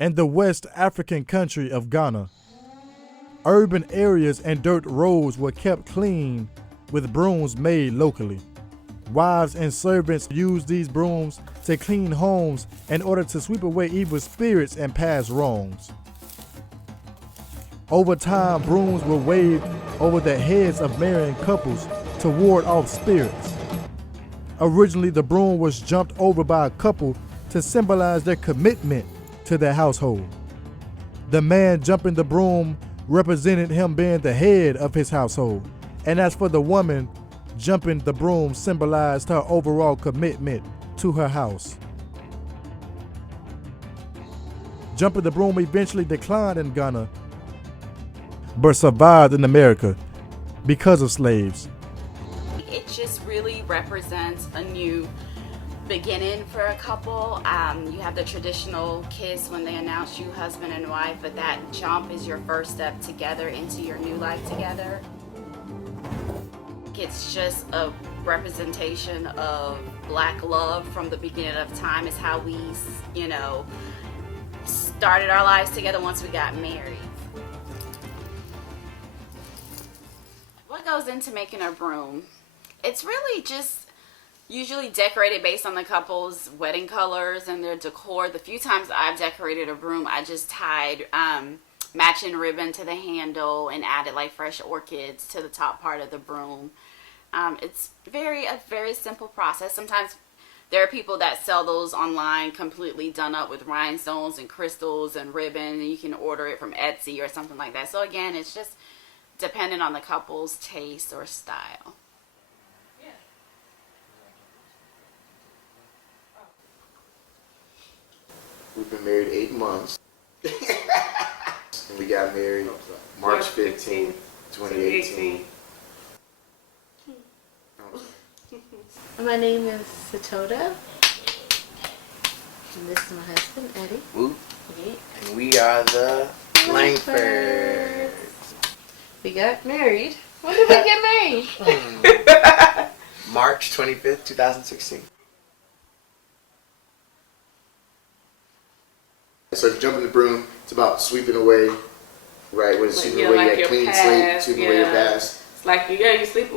In the West African country of Ghana, urban areas and dirt roads were kept clean with brooms made locally. Wives and servants used these brooms to clean homes in order to sweep away evil spirits and past wrongs. Over time, brooms were waved over the heads of marrying couples to ward off spirits. Originally, the broom was jumped over by a couple to symbolize their commitment to their household. The man jumping the broom represented him being the head of his household, and as for the woman, jumping the broom symbolized her overall commitment to her house. Jumping the broom eventually declined in Ghana, but survived in America because of slaves. It just really represents a new beginning for a couple. You have the traditional kiss when they announce you husband and wife, but that jump is your first step together into your new life together. It's just a representation of Black love from the beginning of time. Is how we, started our lives together once we got married. What goes into making a broom? It's really just usually decorated based on the couple's wedding colors and their decor. The few times I've decorated a broom, I just tied matching ribbon to the handle and added like fresh orchids to the top part of the broom. It's a very simple process. Sometimes there are people that sell those online completely done up with rhinestones and crystals and ribbon, and you can order it from Etsy or something like that. So again, it's just dependent on the couple's taste or style. We've been married 8 months. And we got married March 15th, 2018. My name is Satoda. And this is my husband, Eddie. Woo. Yeah. And we are the Langfords. We got married. When did we get married? March 25th, 2016. So if you jump in the broom, it's about sweeping away, right? When sweeping away like that clean past, slate, sweeping away your past. It's like you sleep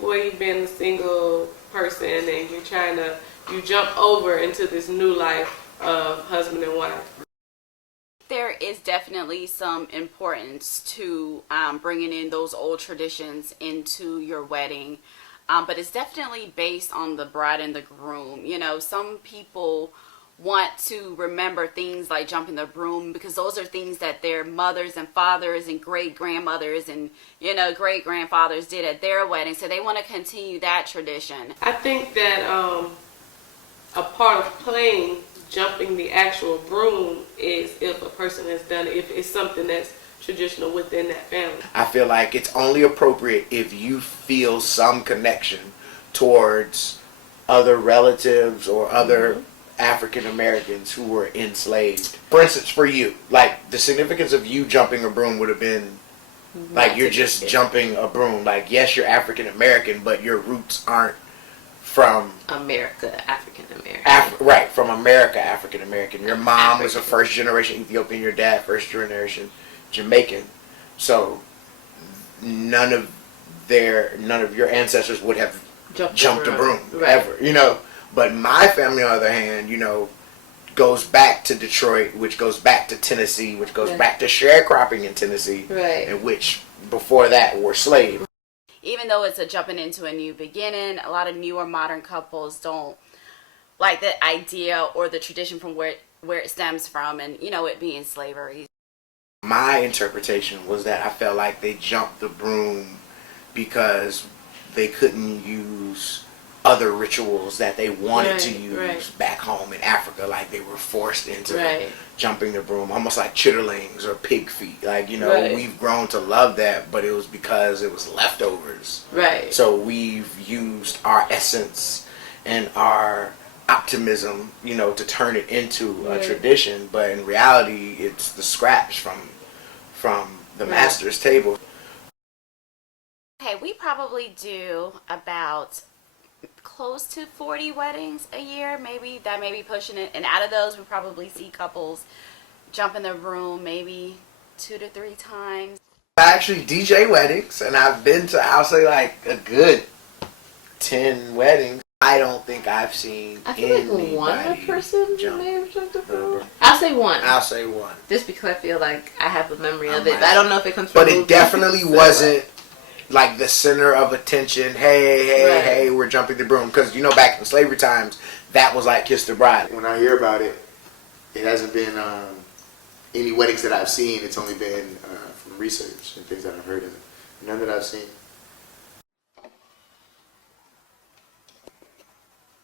away you being a single person, and you jump over into this new life of husband and wife. There is definitely some importance to bringing in those old traditions into your wedding, but it's definitely based on the bride and the groom. Some people want to remember things like jumping the broom because those are things that their mothers and fathers and great grandmothers and great grandfathers did at their wedding, so they want to continue that tradition. I think that a part of playing jumping the actual broom is if a person has done it, if it's something that's traditional within that family. I feel like it's only appropriate if you feel some connection towards other relatives or other African Americans who were enslaved. For instance, for you, like the significance of you jumping a broom would have been like you're just jumping a broom. Like, yes, you're African American, but your roots aren't from America, African American. Right, from America, African American. Your mom was a first generation Ethiopian, your dad first generation Jamaican. So none of your ancestors would have jumped a broom ever, But my family, on the other hand, goes back to Detroit, which goes back to Tennessee, which goes back to sharecropping in Tennessee, and which before that were slaves. Even though it's a jumping into a new beginning, a lot of newer modern couples don't like the idea or the tradition from where it stems from, and it being slavery. My interpretation was that I felt like they jumped the broom because they couldn't use other rituals that they wanted to use back home in Africa. Like they were forced into jumping the broom, almost like chitterlings or pig feet. Like, we've grown to love that, but it was because it was leftovers. Right. So we've used our essence and our optimism, to turn it into a tradition. But in reality, it's the scraps from the master's table. Okay, we probably do about close to 40 weddings a year, maybe. That may be pushing it. And out of those, we probably see couples jump in the broom maybe 2 to 3 times. I actually DJ weddings, and I've been to, I'll say, like a good 10 weddings. I don't think I've seen I feel like one person may have jumped the broom. I'll say one. I'll say one. Just because I feel like I have a memory of it. But I don't know if it comes from But it definitely wasn't like the center of attention. Hey, we're jumping the broom. Because, you know, back in slavery times, that was like Kiss the Bride. When I hear about it, it hasn't been any weddings that I've seen. It's only been from research and things that I've heard of. None that I've seen.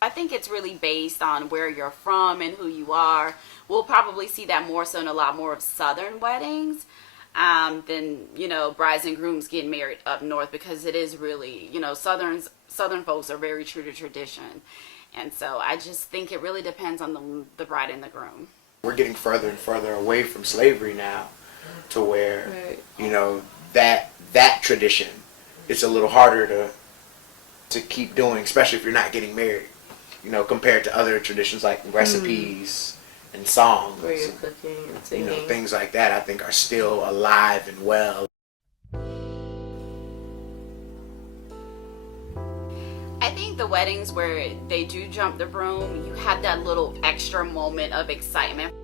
I think it's really based on where you're from and who you are. We'll probably see that more so in a lot more of Southern weddings than, you know, brides and grooms getting married up north, because it is really, you know, Southern folks are very true to tradition. And so I just think it really depends on the bride and the groom. We're getting further and further away from slavery now, to where, you know, that tradition, it's a little harder to keep doing, especially if you're not getting married. You know, compared to other traditions like recipes and songs, where you're cooking and singing. You know, things like that, I think are still alive and well. I think the weddings where they do jump the broom, you have that little extra moment of excitement.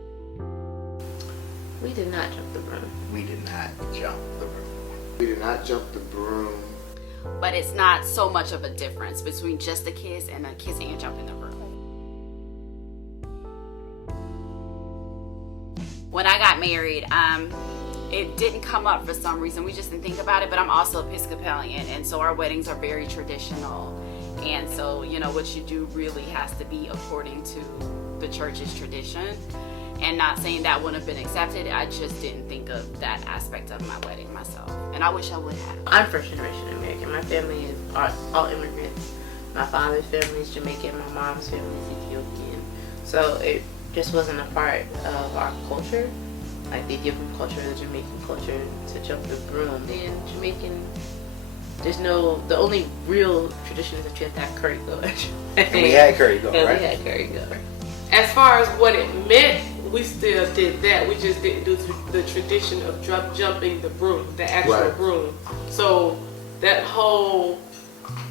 We did not jump the broom. We did not jump the broom. We did not jump the broom. But it's not so much of a difference between just a kiss and a kissing and jumping the broom. When I got married, it didn't come up for some reason. We just didn't think about it, but I'm also Episcopalian, and so our weddings are very traditional. And so, you know, what you do really has to be according to the church's tradition. And not saying that wouldn't have been accepted, I just didn't think of that aspect of my wedding myself. And I wish I would have. I'm first generation American. My family is all immigrants. My father's family is Jamaican. My mom's family is Ethiopian. So it just wasn't a part of our culture, like the Ethiopian culture or the Jamaican culture, to jump the broom. And Jamaican, the only real tradition is that you have to have curry go. And we had curry go, yeah, right? we had curry go. As far as what it meant, we still did that. We just didn't do the tradition of jumping the broom, the actual broom. So that whole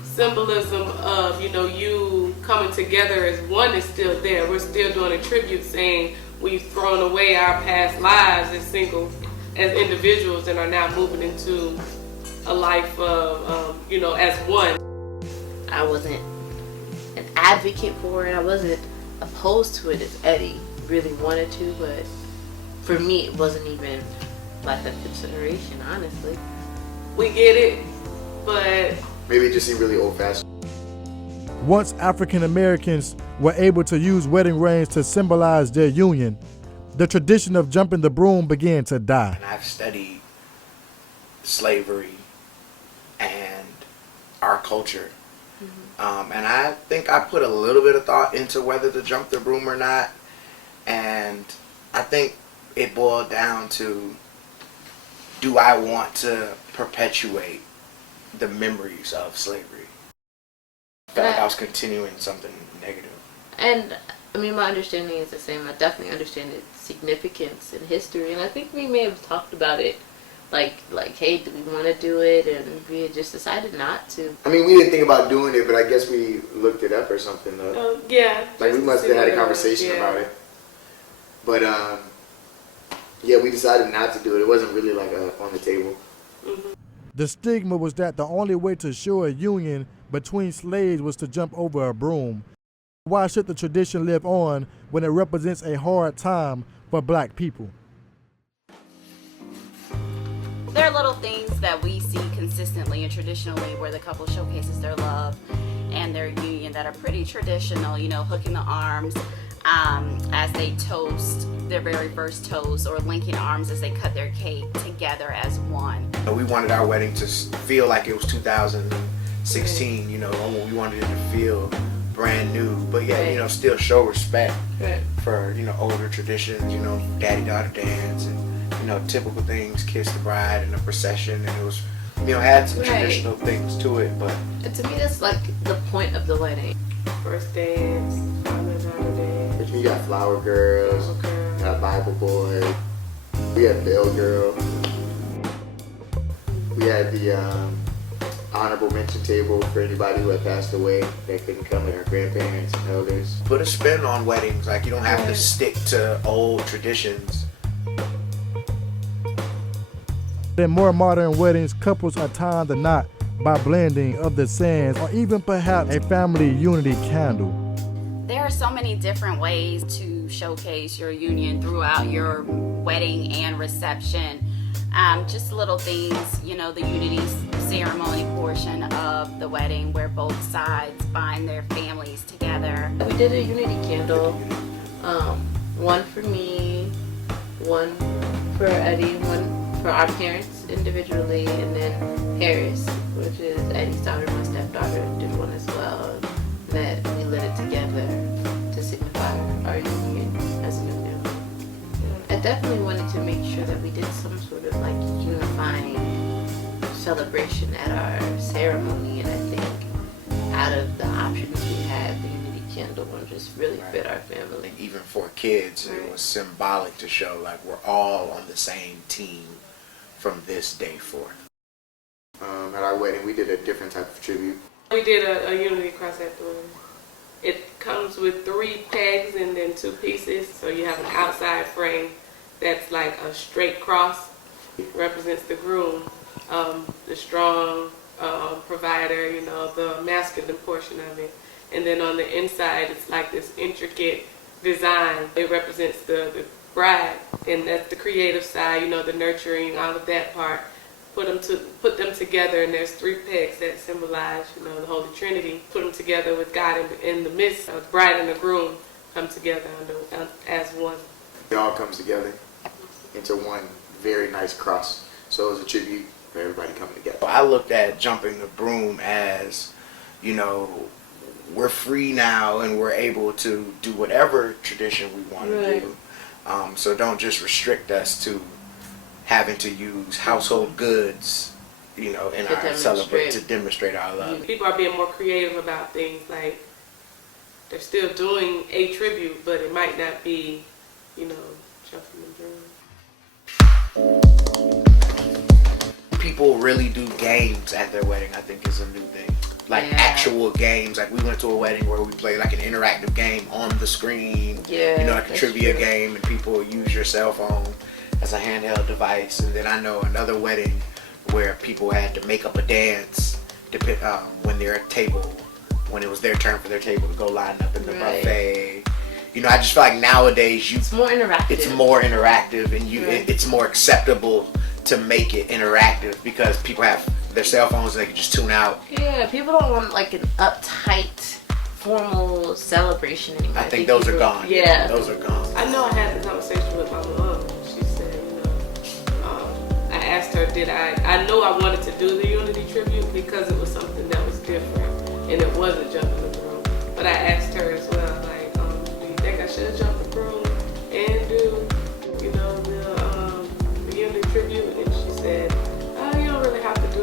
symbolism of, you know, you coming together as one is still there. We're still doing a tribute saying we've thrown away our past lives as individuals and are now moving into a life of, you know, as one. I wasn't an advocate for it. I wasn't opposed to it as Eddie really wanted to, but for me it wasn't even like a consideration, honestly. We get it, but maybe it just seemed really old-fashioned. Once African Americans were able to use wedding rings to symbolize their union, the tradition of jumping the broom began to die. And I've studied slavery and our culture. And I think I put a little bit of thought into whether to jump the broom or not. And I think it boiled down to, do I want to perpetuate the memories of slavery? I felt like I was continuing something negative. And I mean, my understanding is the same. I definitely understand its significance in history, and I think we may have talked about it, like, hey, do we want to do it? And we had just decided not to. I mean, we didn't think about doing it, but I guess we looked it up or something. Yeah. Like, we must have had a conversation about it. But yeah, we decided not to do it. It wasn't really like on the table. The stigma was that the only way to show a union between slaves was to jump over a broom. Why should the tradition live on when it represents a hard time for black people? There are little things that we see consistently and traditionally where the couple showcases their love and their union that are pretty traditional, you know, hooking the arms as they toast their very first toast, or linking arms as they cut their cake together as one. We wanted our wedding to feel like it was 2016, you know, we wanted it to feel brand new, but yeah, you know, still show respect for, you know, older traditions, you know, daddy-daughter dance and, you know, typical things, kiss the bride and a procession, and it was, you know, had some traditional things to it, but... And to me, that's like the point of the wedding. First dance, father-daughter dance. You got flower girls, had a Bible boy. We had Bell Girl. We had the honorable mention table for anybody who had passed away that couldn't come, like our grandparents and elders. Put a spin on weddings. Like, you don't have to stick to old traditions. In more modern weddings, couples are tying the knot by blending of the sands or even perhaps a family unity candle. There are so many different ways to showcase your union throughout your wedding and reception. Just little things, you know, the unity ceremony portion of the wedding where both sides bind their families together. We did a unity candle, one for me, one for Eddie, one for our parents individually, and then Harris, which is Eddie's daughter, my stepdaughter, did one as well. And that we lit it together to signify our union as a new family. I definitely wanted to make sure that we did some sort of like unifying celebration at our ceremony, and I think out of the options we had, the unity candle one just really fit our family. Even for kids, it was symbolic to show like we're all on the same team from this day forth. At our wedding, we did a different type of tribute. We did a unity cross at the wedding. It comes with 3 pegs and then 2 pieces. So you have an outside frame that's like a straight cross. It represents the groom, the strong provider, you know, the masculine portion of it. And then on the inside, it's like this intricate design. It represents the bride, and that's the creative side, you know, the nurturing, all of that part. Put them together, and there's 3 pegs that symbolize, you know, the Holy Trinity. Put them together with God in the midst. The bride and the groom come together as one. It all comes together into one very nice cross. So it was a tribute for everybody coming together. I looked at jumping the broom as, you know, we're free now and we're able to do whatever tradition we want to do. So don't just restrict us to having to use household goods, you know, in our celebrate to demonstrate our love. People are being more creative about things. Like, they're still doing a tribute, but it might not be, you know, jumping the broom. People really do games at their wedding, I think is a new thing. Like actual games. Like, we went to a wedding where we played like an interactive game on the screen. Yeah, you know, like a trivia game, and people use your cell phone as a handheld device. And then I know another wedding where people had to make up a dance when when it was their turn for their table to go line up in the buffet. You know, I just feel like nowadays it's more interactive. It's more interactive, and it's more acceptable to make it interactive because people have their cell phones and they can just tune out. Yeah, people don't want like an uptight, formal celebration anymore. I think those are gone. Yeah, those are gone. I know I had a conversation with my mom. She said, you know, I asked her, I know I wanted to do the unity tribute because it was something that was different and it wasn't jumping the broom. But I asked her as well, like, do you think I should jump the broom and do, you know, the unity tribute? And she said, you don't really have to do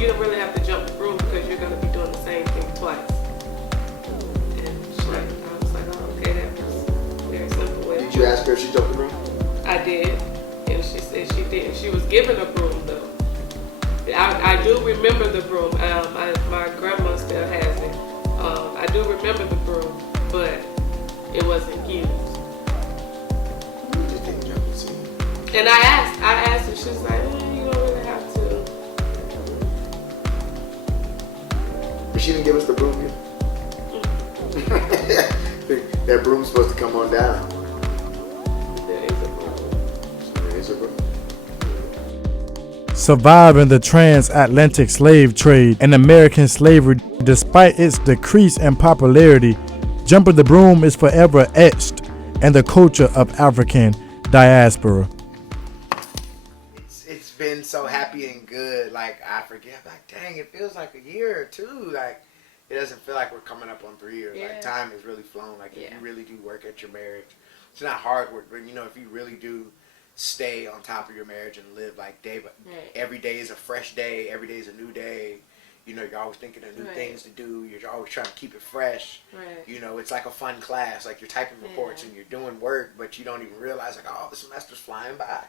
you don't really have to jump the broom because you're going to be doing the same thing twice. And I was like, oh, okay, that was very simple way. Did you ask her if she jumped the broom? I did, and she said she did. She was given a broom though. I do remember the broom. My grandma still has it. I do remember the broom, but it wasn't used. You just didn't jump the scene. And I asked her. She was like, you don't really have to. But she didn't give us the broom yet. That broom's supposed to come on down. There is a broom. There is a broom. Surviving the transatlantic slave trade and American slavery, despite its decrease in popularity, jumping the broom is forever etched in the culture of African diaspora. It's been so happy and good. Like, I forget, like, dang, it feels like a year or two. Like, it doesn't feel like we're coming up on 3 years. Like, time has really flown. Like, if you really do work at your marriage, it's not hard work, but, you know, if you really do stay on top of your marriage and live like every day is a fresh day, every day is a new day, You know, you're always thinking of new Right. things to do. You're always trying to keep it fresh. Right. You know, it's like a fun class. Like you're typing reports and you're doing work, but you don't even realize like, oh, the semester's flying by.